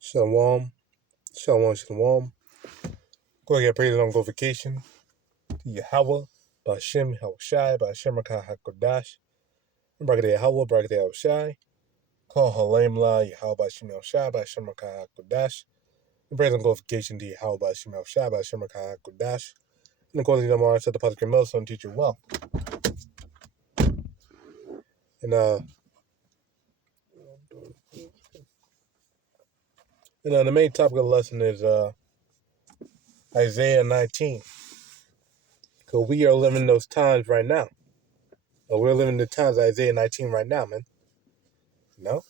Shalom, shalom, shalom. Go ahead and praise it on glorification. YAHAWAH, BAHASHAM, YAHAWASHI, BAHASHAM, QADASH. BARAK YAHAWAH, BARAK YAHAWASHI. Call HALAHYAM, YAHAWAH, BAHASHAM, YAHAWASHI, BAHASHAM, QADASH. Praise on glorification to YAHAWAH, BAHASHAM, YAHAWASHI, BAHASHAM, QADASH. And according to the Gemara, said the Pasuk Mel, son, teacher well. And the main topic of the lesson is Isaiah 19. Because we are living those times right now. We're living the times of Isaiah 19 right now, man. No?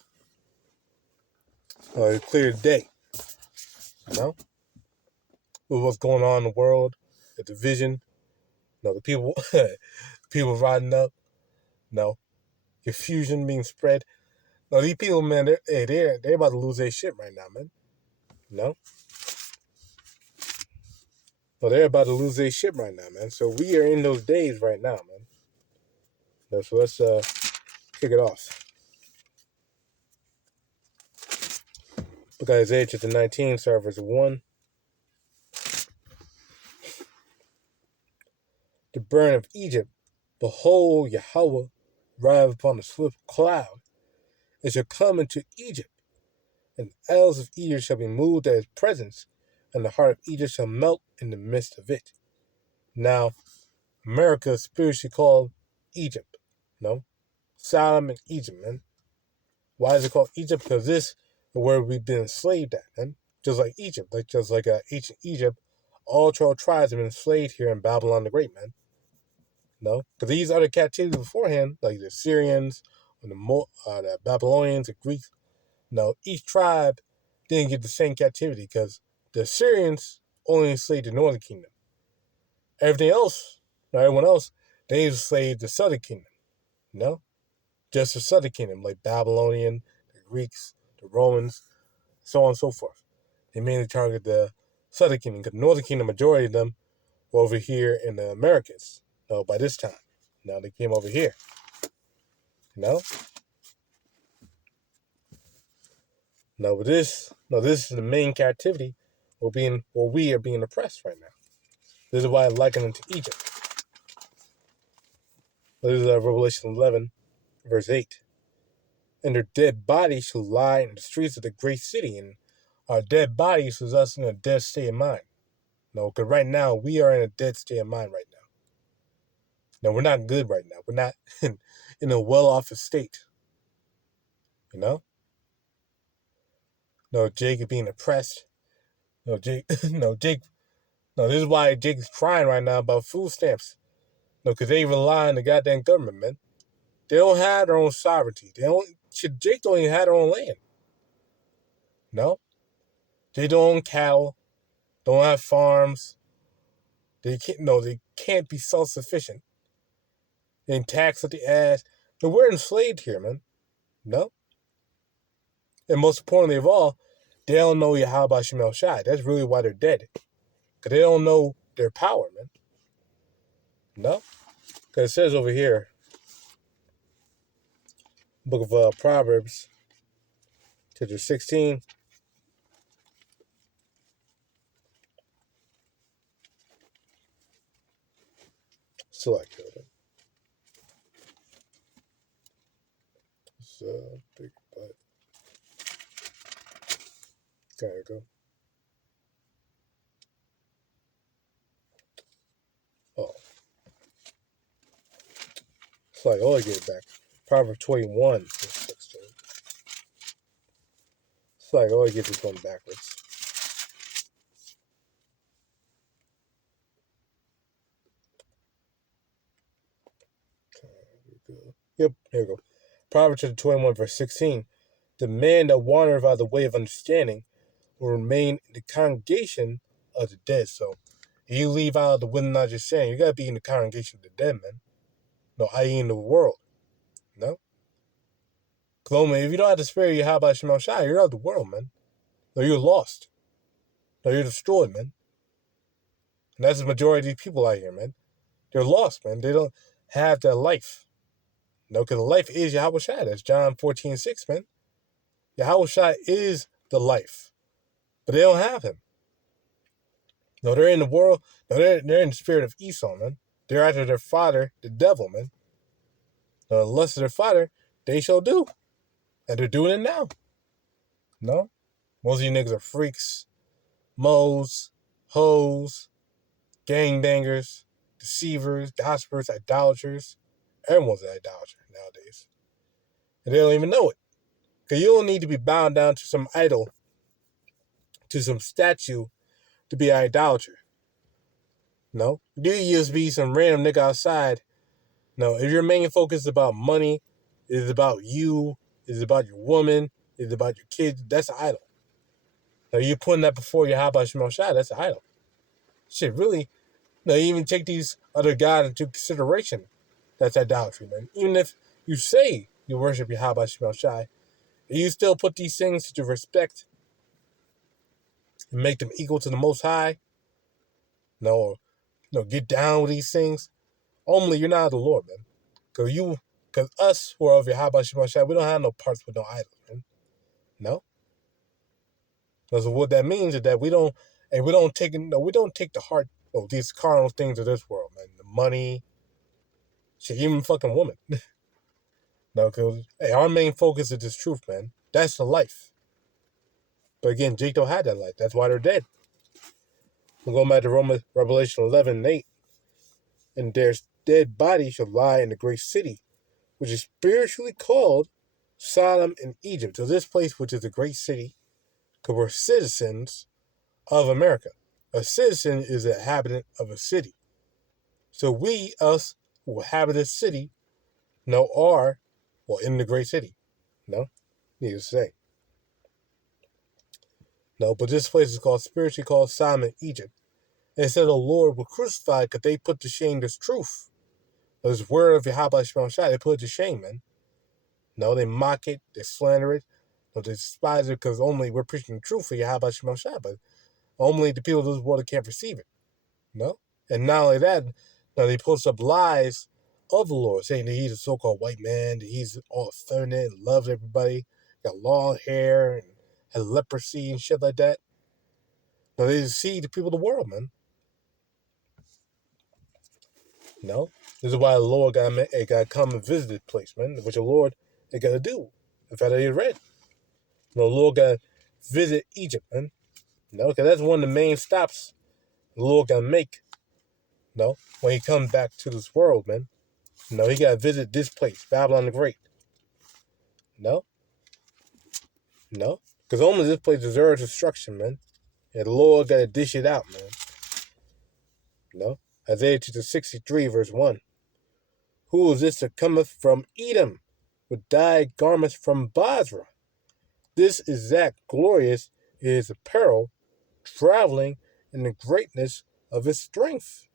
It's clear day. No? With what's going on in the world, the division, the people people riding up, confusion being spread. No, these people, man, they're about to lose their shit right now, man. No, they're about to lose their shit right now, man. So we are in those days right now, man. So let's kick it off. Book of Isaiah chapter 19, start verse 1. The burn of Egypt, behold, Yahawah ride upon a swift cloud, and shall come into Egypt. And the isles of Egypt shall be moved at his presence, and the heart of Egypt shall melt in the midst of it. Now, America is spiritually called Egypt. Sodom and Egypt, man. Why is it called Egypt? Because this is where we've been enslaved at, man. Just like Egypt, just like ancient Egypt, all 12 tribes have been enslaved here in Babylon the Great, man. Because these other captivities beforehand, like the Syrians, and the Babylonians, the Greeks, each tribe didn't get the same captivity because the Assyrians only enslaved the northern kingdom. Everyone else, they enslaved the southern kingdom. Just the southern kingdom, like Babylonian, the Greeks, the Romans, so on and so forth. They mainly targeted the southern kingdom because the northern kingdom, majority of them were over here in the Americas. By this time, they came over here. But this is the main captivity. We are being oppressed right now. This is why I liken them to Egypt. This is Revelation 11, verse 8. And their dead bodies shall lie in the streets of the great city, and our dead bodies was us in a dead state of mind. Because right now we are in a dead state of mind right now. We're not good right now. We're not in a well-off state. Jake is being oppressed. Jake. This is why Jake is crying right now about food stamps. Because they rely on the goddamn government, man. They don't have their own sovereignty. Jake don't even have their own land. They don't own cattle. Don't have farms. They can't be self-sufficient. They tax at the ass. We're enslaved here, man. And most importantly of all, they don't know Yahawah Shemel Shai. That's really why they're dead. Because they don't know their power, man. Because it says over here, book of Proverbs, chapter 16. Select it. It's big butt. There you go. Oh. Select, I get it back. Proverbs 21. Select, I get this one backwards. Yep, here we go. Proverbs 21, verse 16. The man that wandereth out of the way of understanding will remain in the congregation of the dead. So, if you leave out of the will of understanding, you got to be in the congregation of the dead, man. I.e. in the world. Because, if you don't have the spirit of Yahawah Shemel Shai, you're out of the world, man. You're lost. You're destroyed, man. And that's the majority of these people out here, man. They're lost, man. They don't have that life. Because the life is Yahawah Shai. That's John 14:6, man. Yahawah Shai is the life. But they don't have him. No, they're in the world. No, they're in the spirit of Esau, man. They're after their father, the devil, man. No, the lust of their father, they shall do. And they're doing it now. No? Most of you niggas are freaks, moles, hoes, gangbangers, deceivers, gossipers, idolaters. Everyone's an idolater nowadays. And they don't even know it. Because you don't need to be bound down to some idol, to some statue, to be an idolater. No? You used to be some random nigga outside. No, if your main focus is about money, is about you, is about your woman, is about your kids, that's an idol. Now you're putting that before your YAHAWASHI, that's an idol. Shit, really, no, you even take these other gods into consideration. That's idolatry, man. Even if you say you worship your YAHAWASHI, you still put these things to respect and make them equal to the Most High. No, get down with these things. Only you're not the Lord, man. Because us who are of your YAHAWASHI, we don't have no parts with no idols, man. No. Because what that means is that we don't take the heart of these carnal things of this world, man. The money, shit, even fucking woman. No, because our main focus is this truth, man. That's the life. But again, Jake don't have that life. That's why they're dead. We're going back to Revelation 11:8. And their dead body shall lie in the great city, which is spiritually called Sodom and Egypt. So this place, which is a great city, because we're citizens of America. A citizen is an inhabitant of a city. So us who inhabit a city, are, in the great city. No? Needless to say. No, but this place is spiritually called Sodom and Egypt. And it said the Lord will crucify because they put to shame this truth. This word of YAHAWASHI, they put it to shame, man. No, they mock it, they slander it, no, they despise it because only we're preaching the truth for YAHAWASHI, but only the people of this world can't receive it. No? And not only that, they post up lies of the Lord, saying that he's a so-called white man, that he's all effeminate and loves everybody, got long hair and has leprosy and shit like that. No, they deceive the people of the world, man. No? This is why the Lord got to come and visit this place, man. Which the Lord they got to do. In fact, I read. The Lord got to visit Egypt, man. No, because that's one of the main stops the Lord got to make. No, when he comes back to this world, man. No, he got to visit this place, Babylon the Great. No, because only this place deserves destruction, man. And the Lord got to dish it out, man. No, Isaiah chapter 63, verse 1. Who is this that cometh from Edom, with dyed garments from Basra? This is that glorious in his apparel, traveling in the greatness of his strength.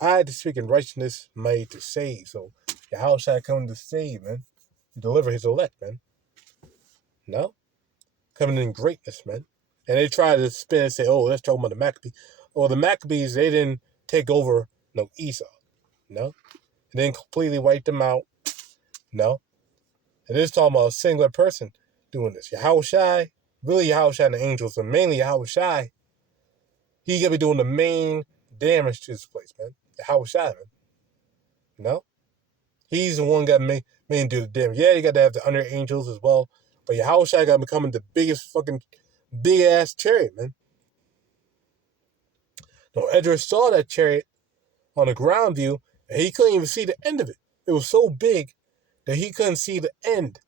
I to speak in righteousness made to save. So Yahushua come to save, man. Deliver his elect, man. No? Coming in greatness, man. And they try to spin and say, oh, let's talk about the Maccabees. Oh, the Maccabees, they didn't take over Esau. No? They didn't completely wipe them out. No? And this is talking about a singular person doing this. Yahushua, really Yahushua and the angels, and mainly Yahushua, he gonna be doing the main damage to this place, man. Yahushua, man. No? He's the one got made do the damage. Yeah, you got to have the under angels as well. But Yahushua got becoming the biggest fucking big ass chariot, man. No, Edra saw that chariot on the ground view, and he couldn't even see the end of it. It was so big that he couldn't see the end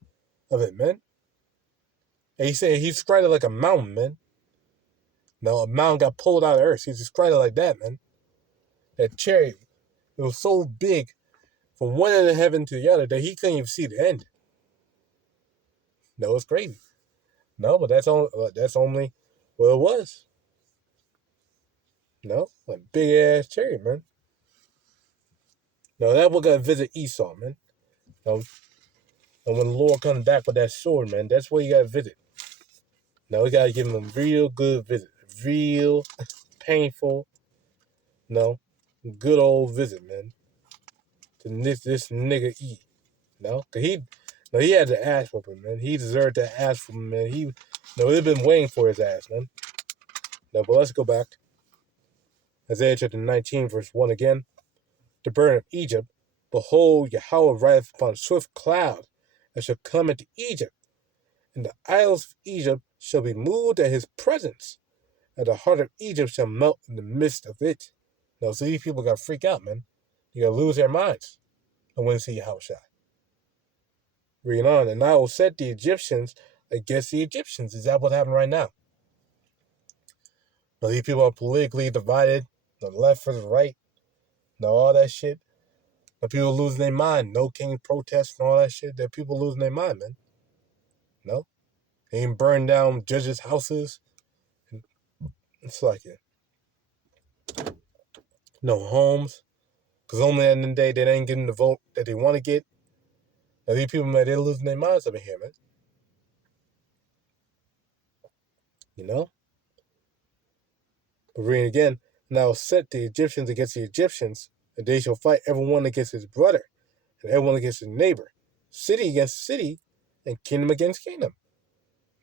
of it, man. And he said he described it like a mountain, man. No, a mountain got pulled out of earth. He described it like that, man. That chariot, it was so big from one end of heaven to the other that he couldn't even see the end. No, it's crazy. No, but that's only what it was. No, like big ass chariot, man. No, that we're gonna visit Esau, man. No, and when the Lord comes back with that sword, man, that's where you gotta visit. No, we gotta give him a real good visit, real painful, no, good old visit, man. To this nigga E, no, cause he had the ass whooping, man. He deserved that ass whooping, man. They've been waiting for his ass, man. Now, but let's go back. Isaiah chapter 19, verse 1 again. The burden of Egypt. Behold, Yahawah rideth upon a swift cloud, and shall come into Egypt, and the isles of Egypt shall be moved at his presence, and the heart of Egypt shall melt in the midst of it. Now, so these people got to freak out, man. You got to lose their minds and when they see Yahawashi. Reading on, and I will set the Egyptians against the Egyptians. Is that what happened right now? Now, these people are politically divided, the left versus right, now all that shit. Now, people losing their mind. No king protests and all that shit. That people losing their mind, man. No? They ain't burn down judges' houses. It's like it. No homes. Because only at the end of the day, they ain't getting the vote that they want to get. Now, these people, man, they're losing their minds over here, man. You know? But reading again, now set the Egyptians against the Egyptians, and they shall fight everyone against his brother, and everyone against his neighbor, city against city, and kingdom against kingdom.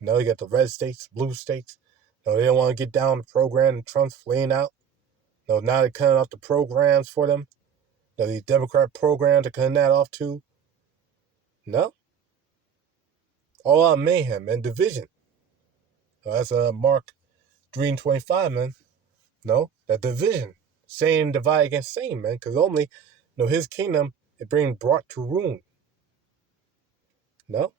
Now you got the red states, blue states. No, they don't want to get down the program, and Trump's fleeing out. No, now they're cutting off the programs for them. Now these Democrat programs are cutting that off too. No. All out mayhem and division. That's Mark 3:25, man. No, that division. Same divide against same, man. Because only, his kingdom is being brought to ruin. No.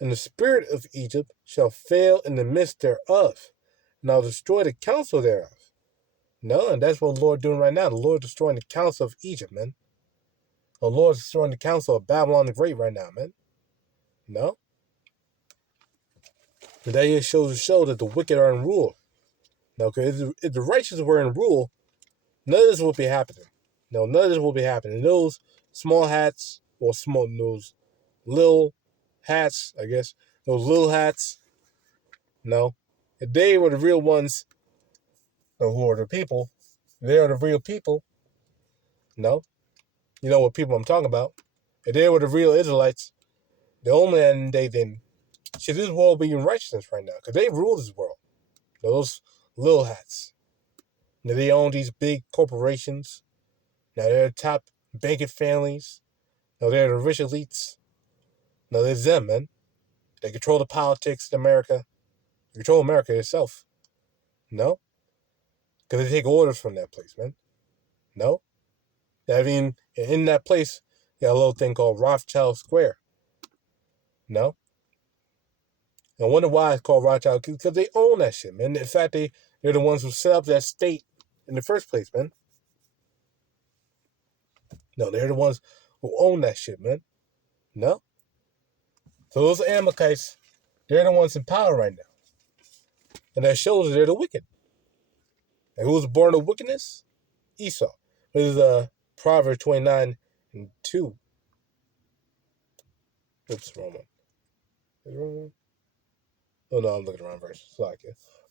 And the spirit of Egypt shall fail in the midst thereof, and I'll destroy the counsel thereof. No, and that's what the Lord doing right now. The Lord destroying the counsel of Egypt, man. The Lord destroying the counsel of Babylon the Great right now, man. No. And that just shows to show that the wicked are in rule. No, because if the righteous were in rule, none of this would be happening. No, none of this will be happening. Those small hats, or those little hats, I guess, those little hats, no. If they were the real ones, who are the people, they are the real people, no. You know what people I'm talking about. If they were the real Israelites, the only end they then, see, this world be in righteousness right now, because they rule this world. Those little hats. Now they own these big corporations. Now they're the top banking families. Now they're the rich elites. Now there's them, man. They control the politics in America. They control America itself. No? Because they take orders from that place, man. No? I mean, in that place, you got a little thing called Rothschild Square. No? I wonder why it's called Rothschild, because they own that shit, man. In fact, they're the ones who set up that state in the first place, man. No, they're the ones who own that shit, man. No? So those Amalekites, they're the ones in power right now. And that shows that they're the wicked. And who was born of wickedness? Esau. This is Proverbs 29:2. Oops, wrong one. Is it wrong one? Oh no, I'm looking at the wrong verse. Sorry.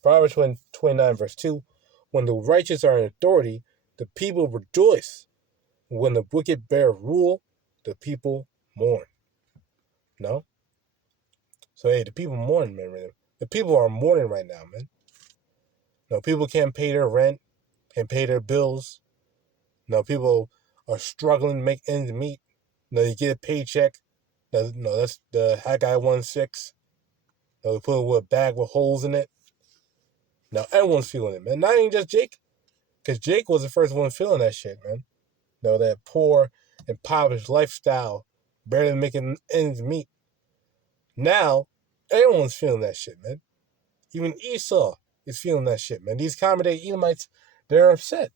Proverbs 29, verse 2. When the righteous are in authority, the people rejoice. When the wicked bear rule, the people mourn. No? So hey, the people mourn, man. The people are mourning right now, man. No, people can't pay their rent, can't pay their bills. No, people are struggling to make ends meet. No, you get a paycheck. No, that's the Haggai 1:6. No, they put it with a bag with holes in it. Now everyone's feeling it, man. Not even just Jake. Because Jake was the first one feeling that shit, man. No, that poor, impoverished lifestyle, barely making ends meet. Now, everyone's feeling that shit, man. Even Esau is feeling that shit, man. These common-day Edomites, they're upset.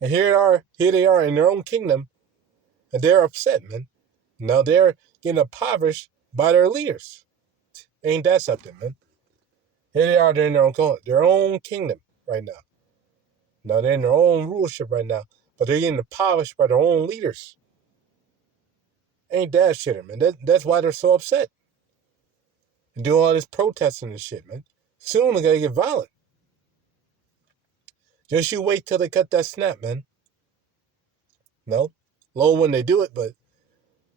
And here they are in their own kingdom, and they're upset, man. Now they're getting impoverished by their leaders. Ain't that something, man? Here they are, they're in their own kingdom right now. Now they're in their own rulership right now, but they're getting impoverished by their own leaders. Ain't that shitter, man? That's why they're so upset. And do all this protesting and shit, man. Soon they're gonna get violent. Just you wait till they cut that snap, man. No? Low when they do it, but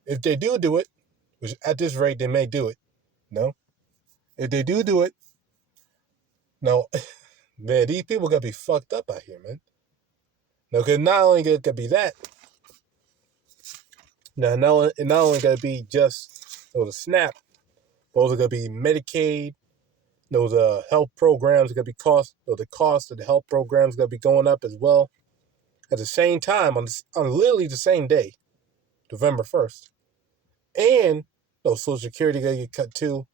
if they do it, which at this rate they may do it, no? If they do it, no. Man, these people gotta be fucked up out here, man. No, because not only gotta be that, now not only gotta be just the SNAP, those are gonna be Medicaid. Those health programs are gonna be the cost of the health programs are gonna be going up as well. At the same time, on literally the same day, November 1st, and Social Security gonna get cut too,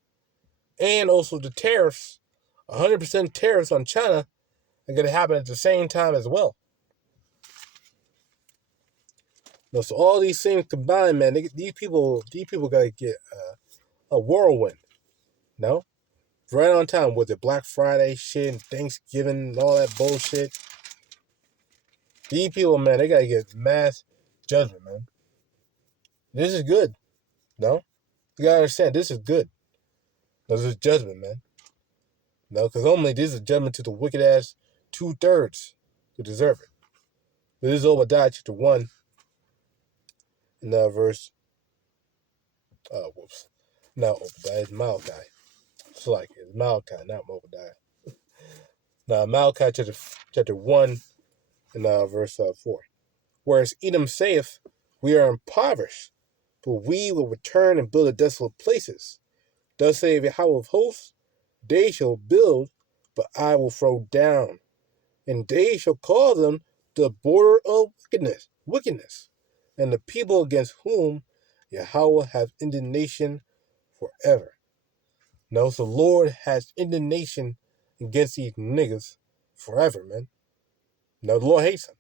and also the tariffs, 100% tariffs on China are gonna happen at the same time as well. So all these things combined, man, these people gotta get a whirlwind. No, right on time with the Black Friday shit, and Thanksgiving, and all that bullshit. These people, man, they gotta get mass judgment, man. This is good. No, you gotta understand, this is good. This is judgment, man. No, because only this is judgment to the wicked ass 2/3 who deserve it. But this is Obadiah chapter 1 in verse. Whoops. Not Obadiah, it's Malachi. It's like it's Malachi, not Obadiah. Now, Malachi chapter 1 and verse 4. Whereas Edom saith, we are impoverished, but we will return and build the desolate places. Thus saith Yahawah of hosts, they shall build, but I will throw down, and they shall call them the border of wickedness, and the people against whom Yahawah hath indignation forever. No, so the Lord has indignation against these niggas forever, man. No, the Lord hates them.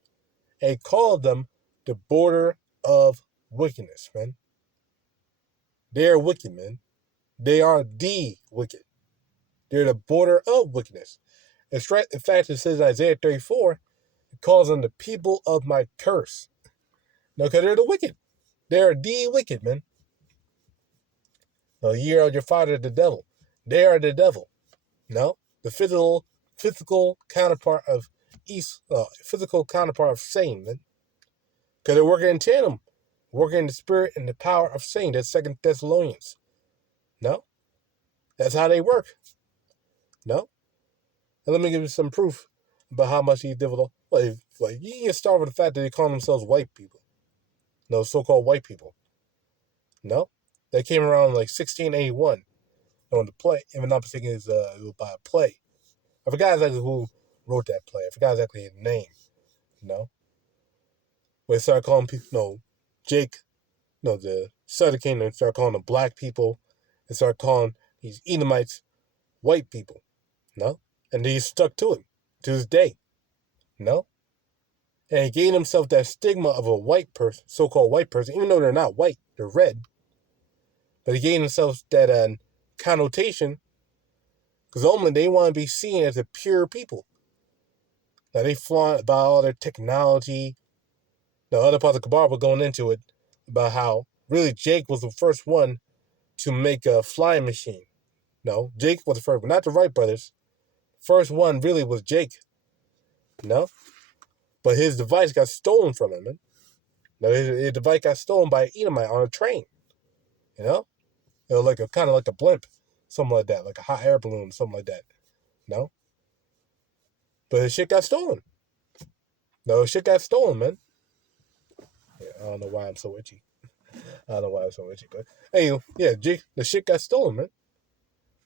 And he called them the border of wickedness, man. They are wicked, man. They are the wicked. They're the border of wickedness. In fact, it says in Isaiah 34, it calls them the people of my curse. No, because they're the wicked. They are the wicked, man. No, ye are your father, the devil. They are the devil. No, the physical counterpart of physical counterpart of Satan, man. Because they're working in tandem, working in the spirit and the power of Satan. That's 2 Thessalonians. No, that's how they work. No, and let me give you some proof about how much he developed. Like you can start with the fact that they call themselves white people. No, so-called white people. No, they came around like 1681. On the play, if I'm not mistaken, it was by a play. I forgot exactly who wrote that play. I forgot exactly his name. No, when they started calling people, Jake, the Southern Kingdom started calling them black people, and started calling these Edomites white people. No, and he stuck to it to this day. No, and he gave himself that stigma of a white person, so-called white person, even though they're not white, they're red. But he gave himself that connotation because ultimately they want to be seen as a pure people. Now they flaunt about all their technology. The other part of the Kabbalah were going into it about how really Jake was the first one to make a flying machine. No, Jake was the first one, not the Wright brothers. First one really was Jake. No, but his device got stolen from him, man. No, his device got stolen by an Edomite on a train. You know, it was like kind of like a blimp, something like that, like a hot air balloon, something like that. No, but his shit got stolen. No, his shit got stolen, man. Yeah, I don't know why I'm so itchy. I don't know why I'm so itchy, but anyway, yeah, Jake, the shit got stolen, man.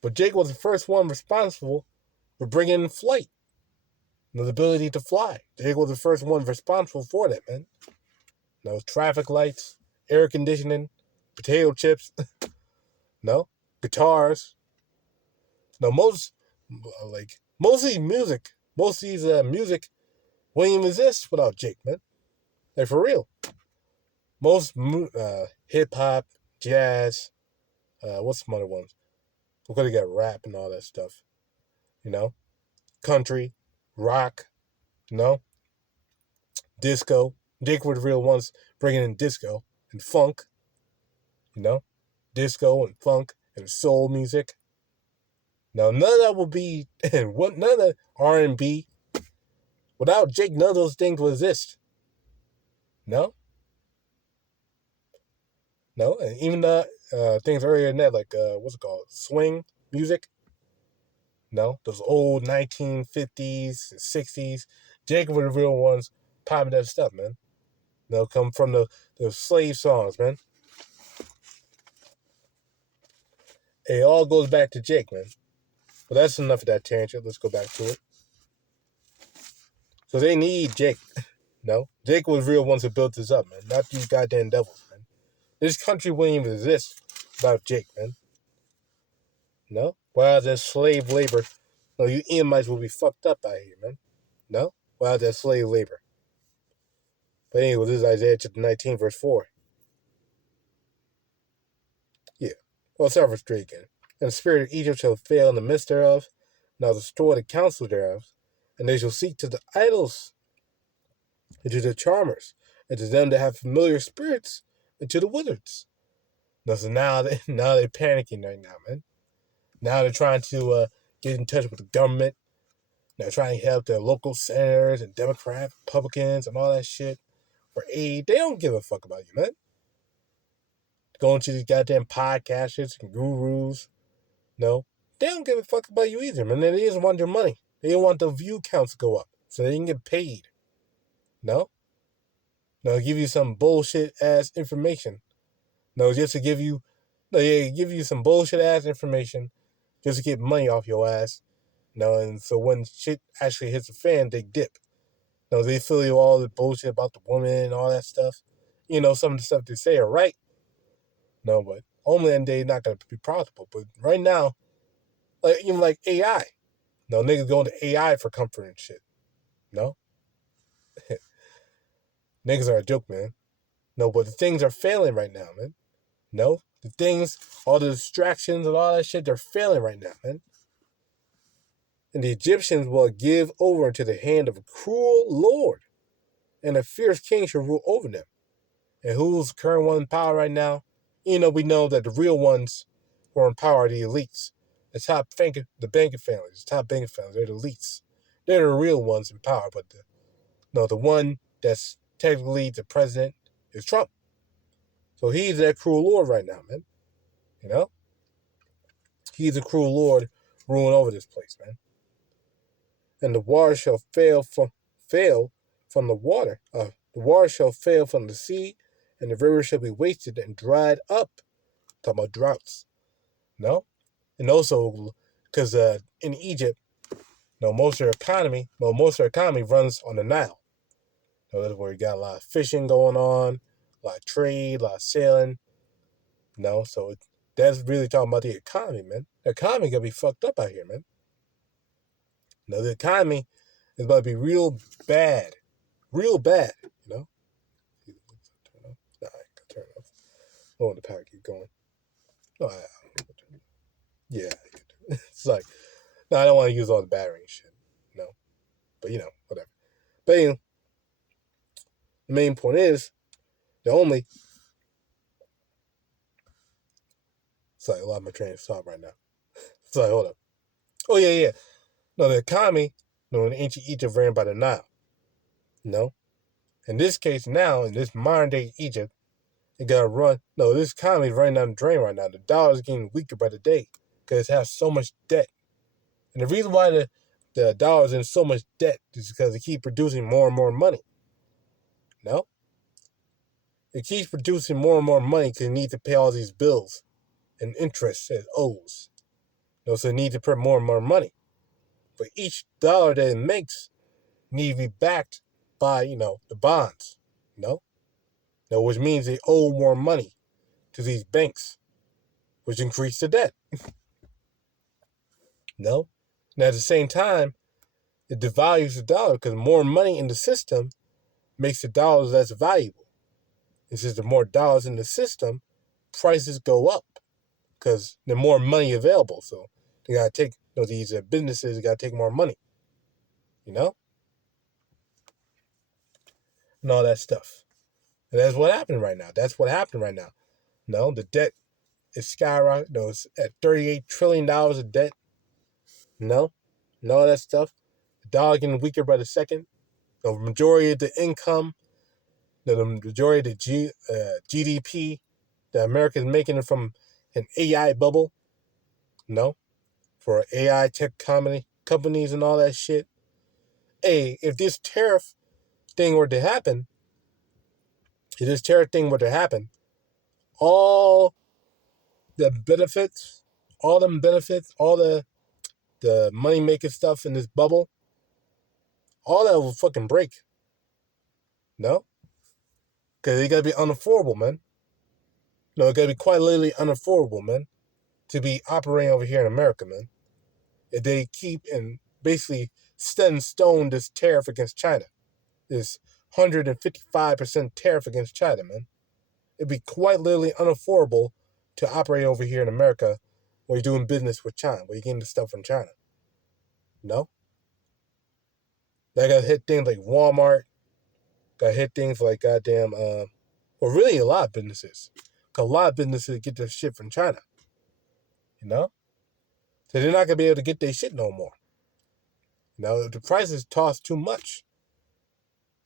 But Jake was the first one responsible for bringing in flight, the ability to fly. Jake was the first one responsible for that, man. No traffic lights, air conditioning, potato chips, no guitars. No, most of these music wouldn't even exist without Jake, man. Like for real. Most hip hop, jazz, what's some other ones? Because they got rap and all that stuff, you know, country, rock, disco. Jake were the real ones bringing in disco and funk, you know, disco and funk and soul music. Now none of that will be, and none of that R&B. Without Jake, none of those things would exist. No, and even the things earlier than that, like what's it called, swing music. No, those old 1950s, 60s. Jacob were the real ones popping that stuff, man. They'll come from the slave songs, man. It all goes back to Jake, man. But that's enough of that tangent. Let's go back to it. So they need Jake. No, Jake was the real ones who built this up, man. Not these goddamn devils, man. This country wouldn't even exist without Jake, man. No? Without that slave labor, no, you Edomites will be fucked up out here, man. No? Without that slave labor. But anyway, this is Isaiah chapter 19, verse 4. Yeah. Well, start verse 3 again. And the spirit of Egypt shall fail in the midst thereof, and I'll destroy the counsel thereof, and they shall seek to the idols, and to the charmers, and to them that have familiar spirits, and to the wizards. No, so now they're panicking right now, man. Now they're trying to get in touch with the government. They're trying to help their local senators and Democrats, Republicans, and all that shit for aid. They don't give a fuck about you, man. Going to these goddamn podcasters and gurus. No, they don't give a fuck about you either, man. They just want their money. They want the view counts to go up so they can get paid. No? No, give you some bullshit ass information. No, just to give you, give you some bullshit ass information just to get money off your ass. No, and so when shit actually hits the fan, they dip. No, they fill you all the bullshit about the woman and all that stuff. Some of the stuff they say are right. No, but Homeland Day not gonna be profitable. But right now, even like AI. No, niggas going to AI for comfort and shit. No? Niggas are a joke, man. No, but the things are failing right now, man. No? The things, all the distractions and all that shit, they're failing right now, man. And the Egyptians will give over into the hand of a cruel lord, and a fierce king shall rule over them. And who's the current one in power right now? We know that the real ones who are in power are the elites. The banking families, they're the elites. They're the real ones in power, but the one that's technically the president is Trump. So he's that cruel lord right now, man. He's a cruel lord ruling over this place, man. And the water shall fail from the water. The water shall fail from the sea, and the river shall be wasted and dried up. Talking about droughts. No? And also, because in Egypt, most of their economy runs on the Nile. That's where you got a lot of fishing going on, a lot of trade, a lot of sailing. So that's really talking about the economy, man. The economy gonna be fucked up out here, man. The economy is about to be real bad. Real bad, Nah, I can turn it off. I want the power keep going. No, yeah. It's like, no, I don't want to use all the battery and shit. No. But, whatever. But, the main point is, sorry, a lot of my train of thought right now. Sorry, hold up. Oh, yeah. No, the economy, in ancient Egypt ran by the Nile. In this case now, in this modern day Egypt, it got to run. No, this economy is running down the drain right now. The dollar is getting weaker by the day because it has so much debt. And the reason why the dollar is in so much debt is because it keeps producing more and more money. It keeps producing more and more money because it needs to pay all these bills and interest it owes. So it needs to print more and more money. But each dollar that it makes needs to be backed by, the bonds. Which means they owe more money to these banks, which increase the debt. Now at the same time, it devalues the dollar because more money in the system makes the dollars less valuable. It's just the more dollars in the system, prices go up because there's more money available. So they gotta take these businesses gotta take more money, and all that stuff. And that's what happened right now. The debt is skyrocketing. It's at $38 trillion of debt. And all that stuff. The dollar getting weaker by the second. The majority of the income, the majority of the GDP that America is making it from an AI bubble. for AI tech companies and all that shit. Hey, if this tariff thing were to happen, all the benefits, all the money making stuff in this bubble, all that will fucking break. No? Because it gotta be unaffordable, man. No, it gotta be quite literally unaffordable, man, to be operating over here in America, man. If they keep and basically set in stone this tariff against China, this 155% tariff against China, man. It'd be quite literally unaffordable to operate over here in America when you're doing business with China, when you're getting the stuff from China. No? That got hit things like Walmart, got hit things like goddamn, well, really a lot of businesses. Because a lot of businesses get their shit from China. You know? So they're not going to be able to get their shit no more. You know, if the prices toss too much,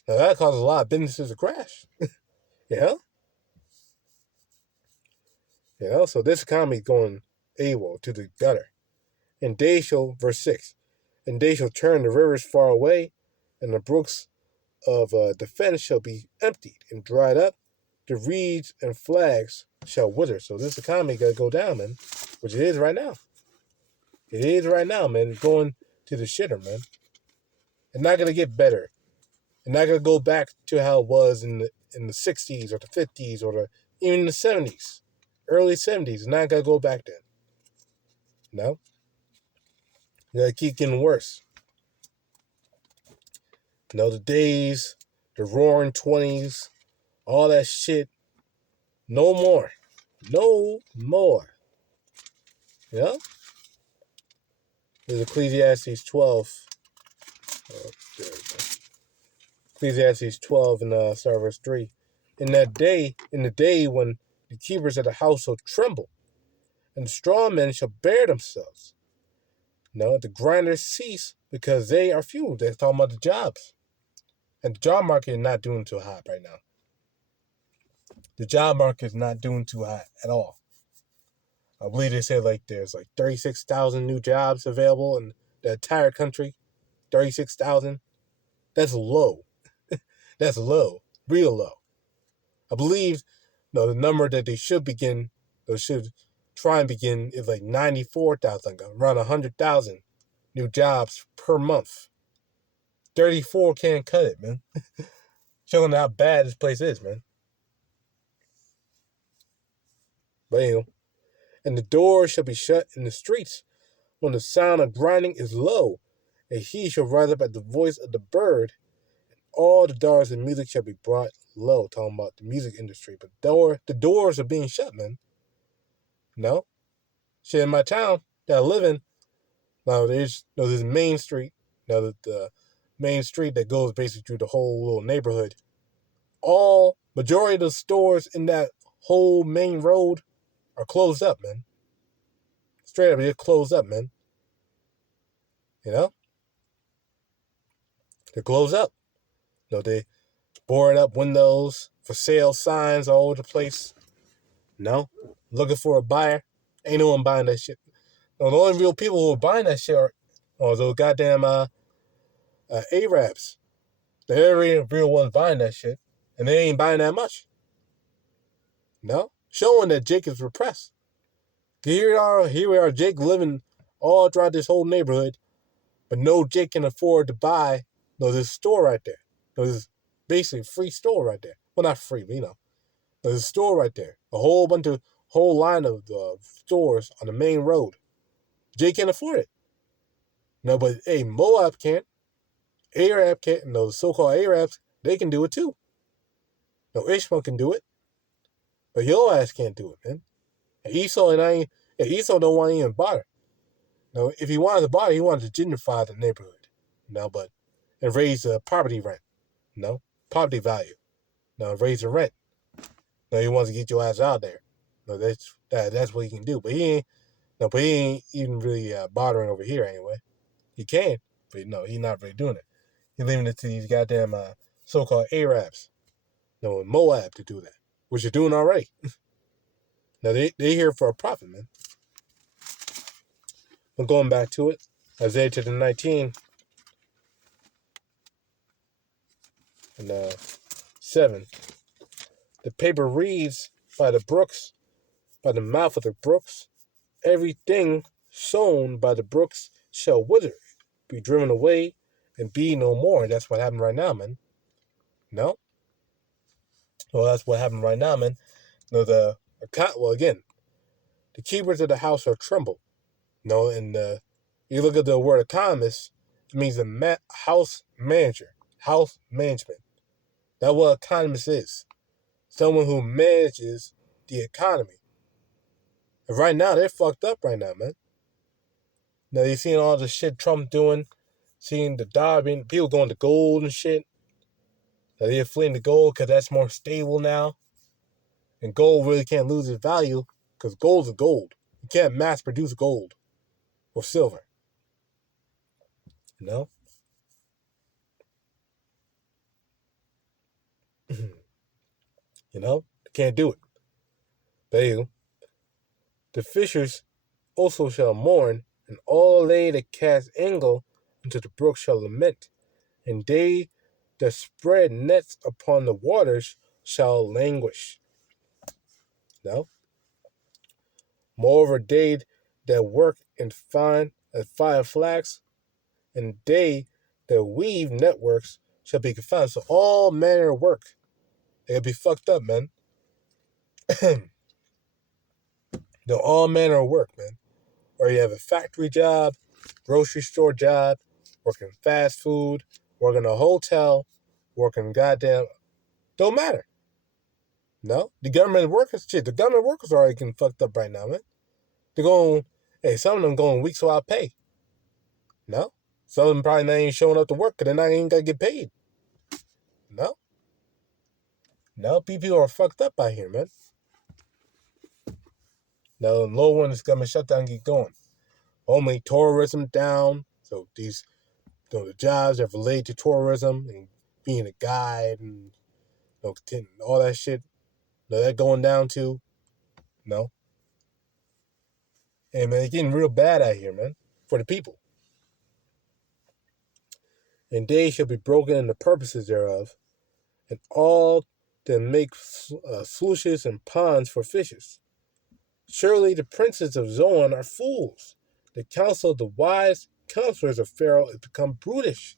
now that causes a lot of businesses to crash. You know? You know, so this economy is going AWOL to the gutter. And they shall, verse 6, and they shall turn the rivers far away, and the brooks of defense shall be emptied and dried up. The reeds and flags shall wither. So this economy got to go down, man, which it is right now. It is right now, man. It's going to the shitter, man. It's not going to get better. It's not going to go back to how it was in the 60s or the 50s or even the 70s, early 70s. It's not going to go back then. No? It's going to keep getting worse. You know, the days, the roaring 20s, all that shit, no more. No more. You know? There's Ecclesiastes 12. Oh, there we go. Ecclesiastes 12 and start verse 3. In the day when the keepers of the household tremble, and the strong men shall bear themselves. No, the grinders cease because they are few. They're talking about the jobs. And the job market is not doing too hot right now. The job market is not doing too hot at all. I believe they said there's 36,000 new jobs available in the entire country. 36,000. That's low. That's low. Real low. I believe the number that they should try and begin is 94,000, around 100,000 new jobs per month. 34 can't cut it, man. Showing how bad this place is, man. But and the doors shall be shut in the streets when the sound of grinding is low, and he shall rise up at the voice of the bird. All the doors of music shall be brought low. Talking about the music industry, but the doors are being shut, man. No, shit in my town that I live in. Now there's Main Street. Now the main street that goes basically through the whole little neighborhood. Majority of the stores in that whole main road are closed up, man. Straight up, they're closed up, man. You know? They're closed up. They board up windows, for sale signs all over the place. No? Looking for a buyer. Ain't no one buying that shit. No, the only real people who are buying that shit are those goddamn Arabs. They're the real ones buying that shit. And they ain't buying that much. No? Showing that Jake is repressed. Here we are, Jake living all throughout this whole neighborhood, but no Jake can afford to buy this store right there. This basically free store right there. Well, not free, but there's a store right there. A whole line of stores on the main road. Jake can't afford it. No, but hey, Moab can't. Arab can't. And those so-called Arabs, they can do it too. No, Ishmael can do it. But your ass can't do it, man. And Esau Esau don't want to even bother. No, if he wanted to bother, he wanted to gentrify the neighborhood. And raise the property rent. Property value. Raise the rent. He wants to get your ass out there. That's what he can do. But he ain't even really bothering over here anyway. He can, but he's not really doing it. He's leaving it to these goddamn so-called Arabs, Moab to do that, which you're doing already. Now they here for a profit, man. I'm going back to it. Isaiah chapter 19 and 7. The paper reads by the brooks, by the mouth of the brooks. Everything sown by the brooks shall wither, be driven away, and be no more. That's what happened right now, man. No? Well, that's what happened right now, man. No, again, the keepers of the house shall tremble. No, and you look at the word economist, it means a house manager, house management. That's what economist is. Someone who manages the economy. And right now, they're fucked up right now, man. Now, you seeing all the shit Trump doing, seeing the diving, people going to gold and shit. Now, they're fleeing to gold because that's more stable now. And gold really can't lose its value because gold is gold. You can't mass produce gold or silver. You know? You know? You can't do it. But the fishers also shall mourn, and all they that cast angle into the brook shall lament, and they that spread nets upon the waters shall languish. No? Moreover, they that work in fine flax, and they that weave networks shall be confounded. So all manner of work, they'll be fucked up, man. They're all manner of work, man. Or you have a factory job, grocery store job, working fast food, working a hotel, working goddamn, don't matter. No, the government workers, the government workers are already getting fucked up right now, man. They're going, hey, some of them going weeks without pay. No, some of them probably not even showing up to work because they're not even gonna get paid. No, people are fucked up out here, man. Now, the low one is gonna shut down and get going. Only tourism down, so these the jobs are related to tourism and being a guide and all that shit. That going down too. No. Hey man, it's getting real bad out here, man. For the people. And they shall be broken in the purposes thereof, and all that make sluices and ponds for fishes. Surely the princes of Zoan are fools. The counsel of the wise counselors of Pharaoh has become brutish.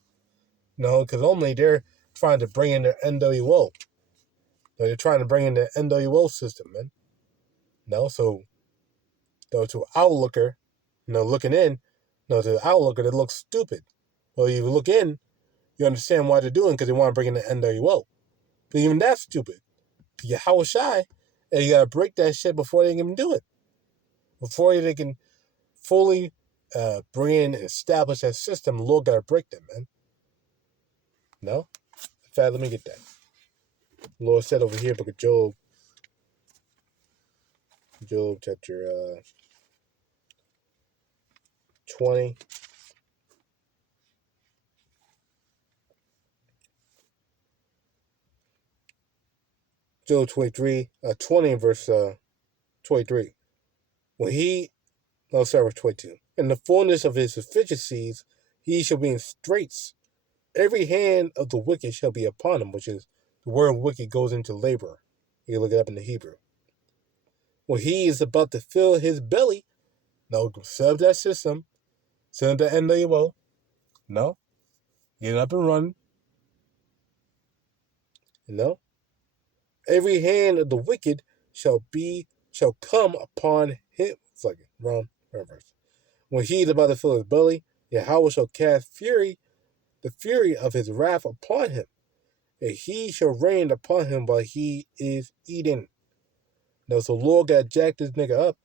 No, because only they're trying to bring in their NWO. They're trying to bring in the NWO system, man. No, so to outlooker, looking in, to the outlooker, it looks stupid. Well, you look in, you understand why they're doing because they want to bring in the NWO. But even that's stupid. YAHAWASHI, and you gotta break that shit before they can do it. Before they can fully bring in and establish that system, the Lord gotta break them, man. No? In fact, let me get that. The Lord said over here, book of Job chapter 20. Job 23, 20 and verse 23. When verse 22. In the fullness of his sufficiencies, he shall be in straits. Every hand of the wicked shall be upon him, which is the word wicked goes into labor. You can look it up in the Hebrew. When he is about to fill his belly, set up that system, send up the NWO. Get up and run. Every hand of the wicked shall come upon him. It's like wrong verse. When he is about to fill his belly, Yahweh shall cast the fury of his wrath upon him, and he shall rain upon him while he is eating. Now, so Lord got jacked this nigga up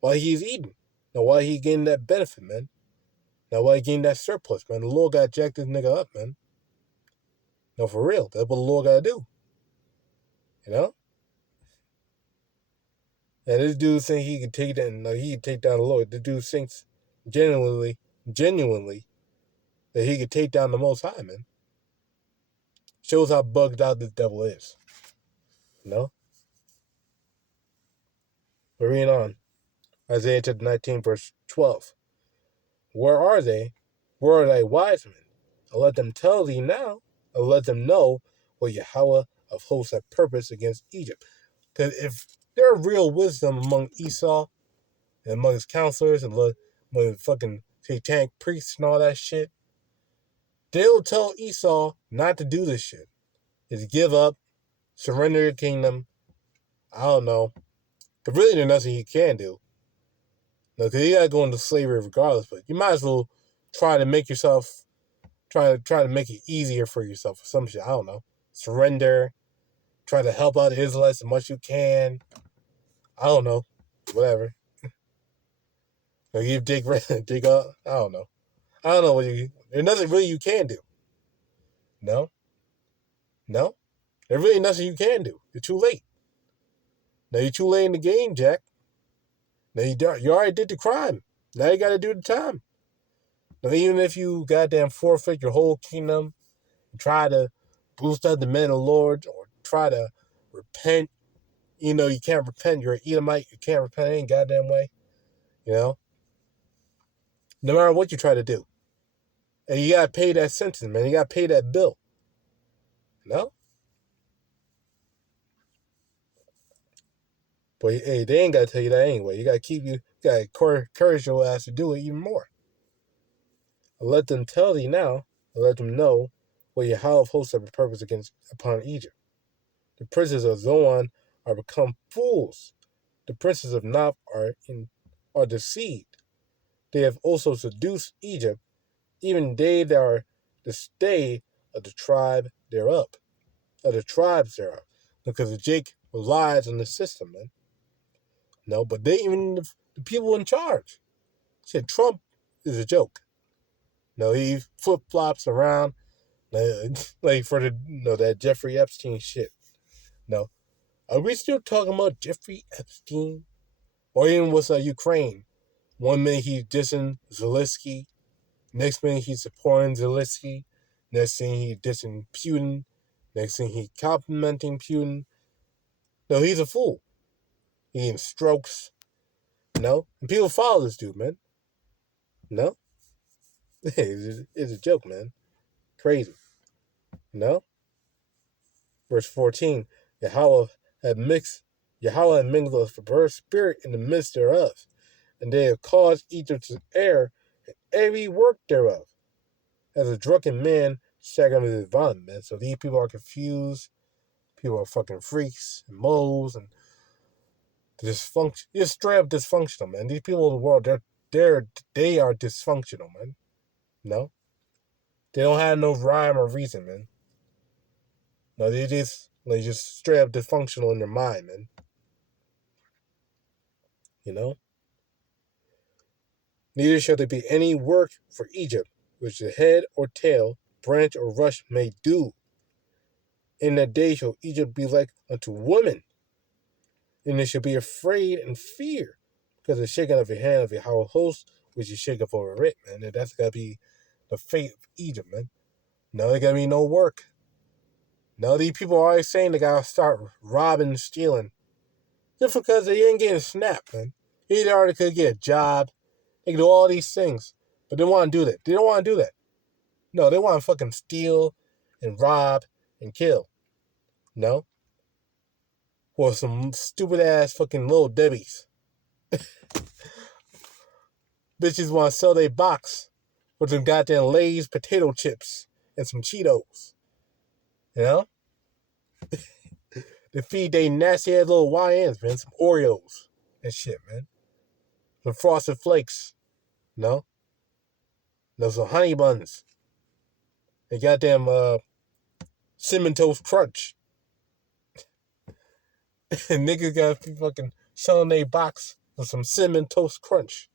while he's eating. Now, why he getting that benefit, man? Now, why he getting that surplus, man? The Lord got jacked this nigga up, man. No, for real. That's what the Lord got to do. And this dude saying he can take down, he can take down the Lord. The dude thinks genuinely that he could take down the Most High, man. Shows how bugged out this devil is. We're reading on. Isaiah chapter 19, verse 12. Where are they? Where are thy wise men? And let them tell thee now, and let them know what Yahweh of hosts had purpose against Egypt. Because if there are real wisdom among Esau and among his counselors and among the fucking satanic priests and all that shit, they'll tell Esau not to do this shit. Just give up, surrender your kingdom. I don't know. But really, there's nothing he can do. No, because you gotta go into slavery regardless. But you might as well try to make yourself, try to make it easier for yourself or some shit. I don't know. Surrender. Try to help out the Israelites as much as you can. I don't know. Whatever. Like you dig up. I don't know. I don't know what you. There's nothing really you can do. No. No. There's really nothing you can do. You're too late. Now you're too late in the game, Jack. Now you already did the crime. Now you got to do the time. Now even if you goddamn forfeit your whole kingdom, and try to boost up the men of the Lord, or try to repent, you can't repent. You're an Edomite. You can't repent any goddamn way. No matter what you try to do. And you got to pay that sentence, man. You got to pay that bill. No? But hey, they ain't got to tell you that anyway. You got to encourage your ass to do it even more. Let them tell thee now, and let them know what Yahweh of hosts have a purpose upon Egypt. The princes of Zoan are become fools. The princes of Noph are deceived. They have also seduced Egypt, even they that are the stay of the tribe thereof, of the tribes thereof. Because Jake relies on the system, man. No, but even the people in charge. Said Trump is a joke. No, he flip-flops around like for that Jeffrey Epstein shit. No. Are we still talking about Jeffrey Epstein? Or even with Ukraine? One minute he's dissing Zelensky. Next minute he's supporting Zelensky. Next thing he's dissing Putin. Next thing he's complimenting Putin. No, he's a fool. He getting strokes. No? And people follow this dude, man. No? It's a joke, man. Crazy. No? Verse 14. Yahweh had mingled a perverse spirit in the midst thereof, and they have caused Egypt to err in every work thereof, as a drunken man staggered with his vomit, man. So these people are confused. People are fucking freaks and moles and dysfunction. Just straight up dysfunctional, man. These people in the world, they are dysfunctional, man. No? They don't have no rhyme or reason, man. No, they just straight up dysfunctional in their mind, man. Neither shall there be any work for Egypt, which the head or tail, branch or rush may do. In that day shall Egypt be like unto women, and they shall be afraid and fear, because the shaking of your hand of Yahweh host, which you shake up over it, man. And that's gotta be the fate of Egypt, man. No, there gotta be no work. No, these people are always saying they gotta start robbing and stealing. Just because they ain't getting snapped, man. They already could get a job. They can do all these things. But they want to do that. They don't want to do that. No, they want to fucking steal and rob and kill. No? Or some stupid ass fucking little Debbies. Bitches want to sell their box with some goddamn Lay's potato chips and some Cheetos. You know? They feed they nasty ass little YNs, man. Some Oreos and shit, man. Some Frosted Flakes. No? Some honey buns. And goddamn Cinnamon Toast Crunch. And niggas gotta be fucking selling their box with some Cinnamon Toast Crunch.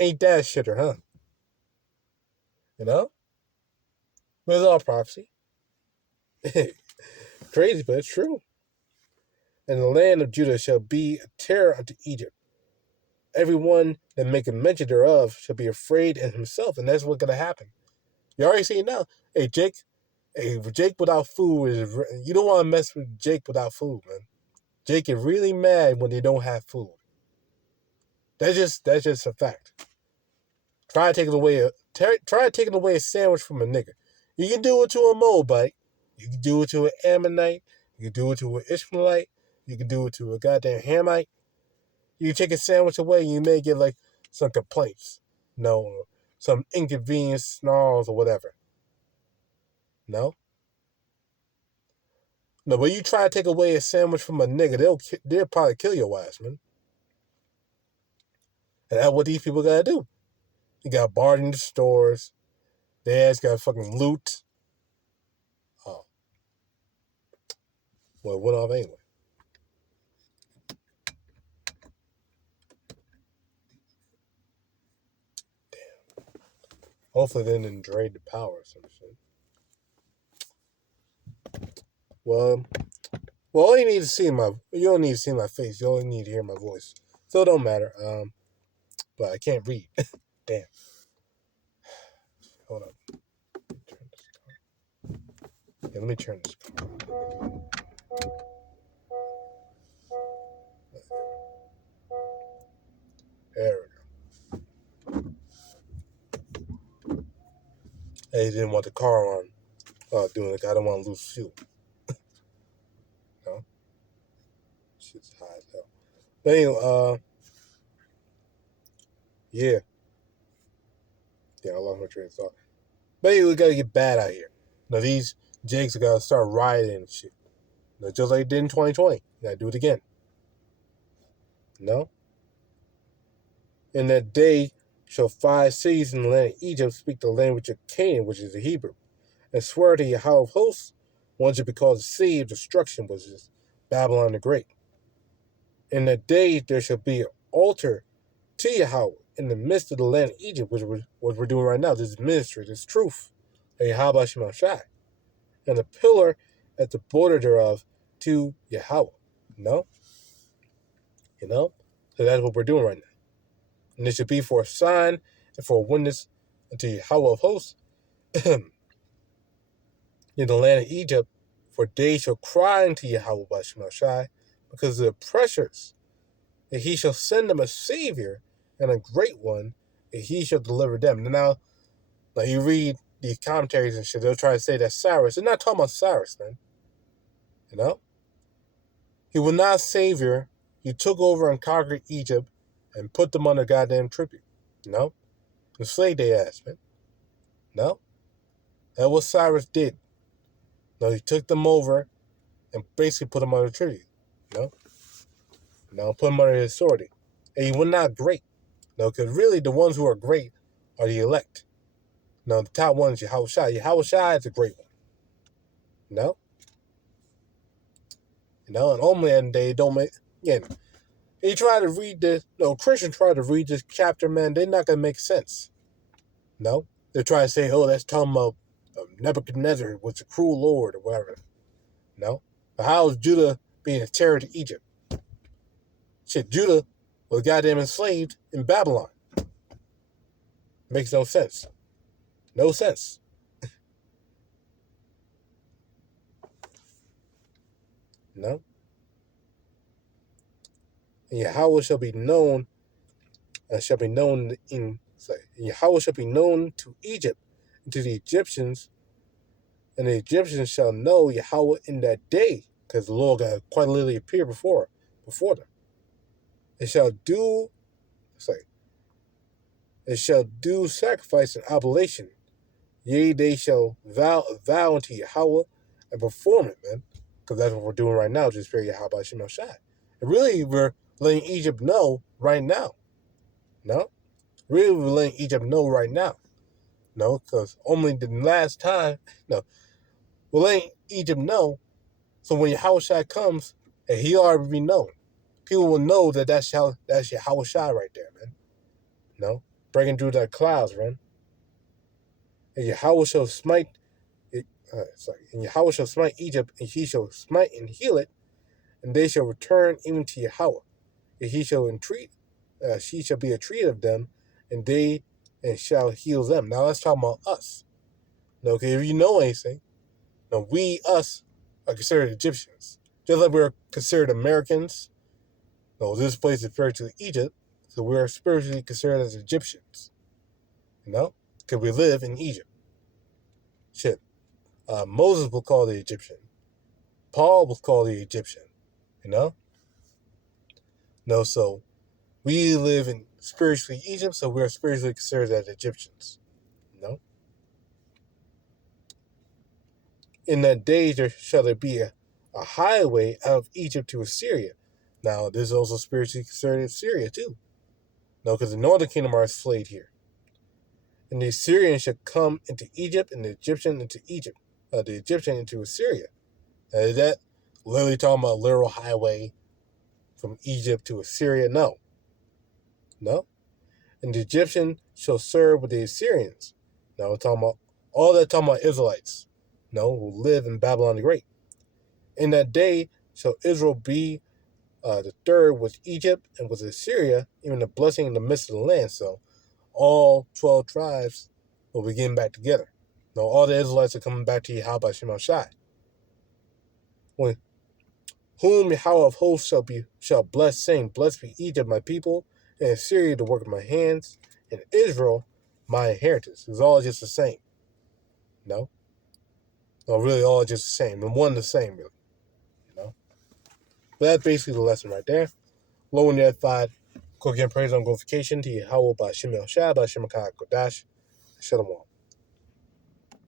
Ain't that a shitter, huh? You know? But it's all prophecy. Crazy, but it's true. And the land of Judah shall be a terror unto Egypt. Everyone that maketh mention thereof shall be afraid in himself, and that's what's gonna happen. You already see it now. Hey, Jake without food is. You don't want to mess with Jake without food, man. Jake is really mad when they don't have food. That's just a fact. Try taking away a sandwich from a nigga. You can do it to a Moabite. You can do it to an Ammonite. You can do it to an Ishmaelite. You can do it to a goddamn Hamite. You take a sandwich away, you may get like some complaints. No, some inconvenience, snarls, or whatever. No? No, but you try to take away a sandwich from a nigga, they'll probably kill your ass, man. And that's what these people gotta do. You got barred in the stores. Their ass got fucking loot. Oh. Well, what off anyway? Damn. Hopefully they didn't drain the power or some shit. Well, all you need to see you don't need to see my face. You only need to hear my voice. So it don't matter. But I can't read. Damn. Hold up. Let me turn this car on. There we go. They didn't want the car on. Doing it. I don't want to lose fuel. No? Shit's high as hell. But anyway, yeah. Yeah, I lost my train of thought. But anyway, we gotta get bad out here. Now these jigs are gonna start rioting and shit. Now, just like they did in 2020. You gotta do it again. No? In that day shall 5 cities in the land of Egypt speak the language of Canaan, which is the Hebrew, and swear to Yahweh of hosts, one should be called the city of destruction, which is Babylon the Great. In that day there shall be an altar to Yahweh in the midst of the land of Egypt, which is what we're doing right now. This is ministry, this is truth. YAHAWASHI. And a pillar at the border thereof to Yahweh. No? You know? So that's what we're doing right now. And it should be for a sign and for a witness unto Yahweh of hosts in the land of Egypt, for they shall cry unto Yahweh Shai because of the pressures, and he shall send them a savior and a great one, and he shall deliver them. Now, like you read these commentaries and shit, they'll try to say that Cyrus. They're not talking about Cyrus, man. You know? He was not a savior. He took over and conquered Egypt and put them under goddamn tribute. No? Enslaved their ass, man. No? That's what Cyrus did. No, he took them over and basically put them under tribute. No? No, put them under his authority. And he was not great. No, because really the ones who are great are the elect. No, the top one is Yahawashi. Yahawashi is a great one. No? You know, and only they don't make, again, they try to read this, Christians try to read this chapter, man, they're not going to make sense. No? They're trying to say, oh, that's talking about Nebuchadnezzar was a cruel lord or whatever. No? But how is Judah being a terror to Egypt? Shit, Judah was goddamn enslaved in Babylon. Makes no sense. No sense. No? And Yahweh shall be known, Yahweh shall be known to Egypt, and to the Egyptians, and the Egyptians shall know Yahweh in that day, because the Lord got quite literally appear before them. It shall do sacrifice and oblation. Yea, they shall vow unto Yahweh and perform it, man. Because that's what we're doing right now, just for Yahweh Shem Shai. And really, we're letting Egypt know right now. No? Really, we're letting Egypt know right now. No, because only the last time, we're letting Egypt know, so when Yahweh comes, and he already be known. People will know that that's Yahweh right there, man. No? Breaking through the clouds, man. And Yahweh shall smite and Yahweh shall smite Egypt, and he shall smite and heal it, and they shall return even to Yahweh. And he shall she shall be a treat of them, and shall heal them. Now let's talk about us. No, okay, if you know anything, now us are considered Egyptians. Just like we're considered Americans. No, this place is referred to Egypt, so we're spiritually considered as Egyptians. because we live in Egypt. Shit. Moses was called the Egyptian. Paul was called the Egyptian. No, so we live in spiritually Egypt, so we're spiritually considered as Egyptians. In that day there shall there be a highway out of Egypt to Assyria. Now, this is also spiritually considered Assyria too. No, because the northern kingdom are enslaved here. And the Assyrian shall come into Egypt, and the Egyptian into Egypt. The Egyptian into Assyria. Now, is that literally talking about a literal highway from Egypt to Assyria? No. And the Egyptian shall serve with the Assyrians. Now, we're talking about all that, talking about Israelites, who live in Babylon the Great. In that day shall Israel be the third with Egypt and with Assyria, even the blessing in the midst of the land. So all 12 tribes will be getting back together. Now, all the Israelites are coming back to YAHAWASHI. When whom Yahawah of hosts shall bless, saying, Blessed be Egypt, my people, and Assyria, the work of my hands, and Israel, my inheritance. It's all just the same. No, really all just the same, and one the same, really. But that's basically the lesson right there. Low in the edified, go again, praise on glorification to Yahawah BAHASHAM, BAHASHAM, QADASH, Shalom.